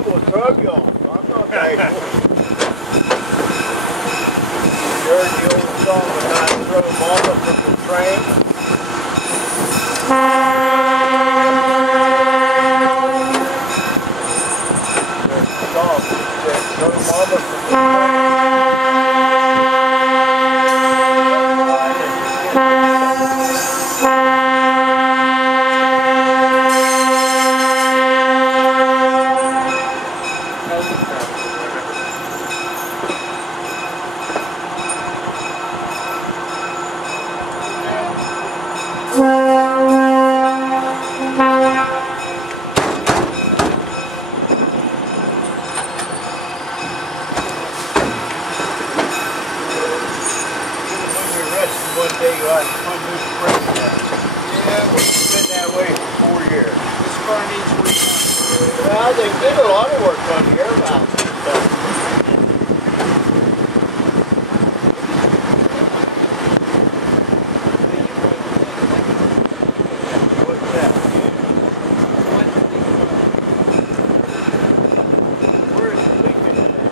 mom will throw you off. I'm not thankful. You heard the old song about throw mama from the train? There's a song that says throw mama from the one day you ought to put new springs down. Yeah, it's been that way for 4 years. This car needs work on. Well, they did a lot of work on the air valves and stuff. What's that? Where is the leaking in that?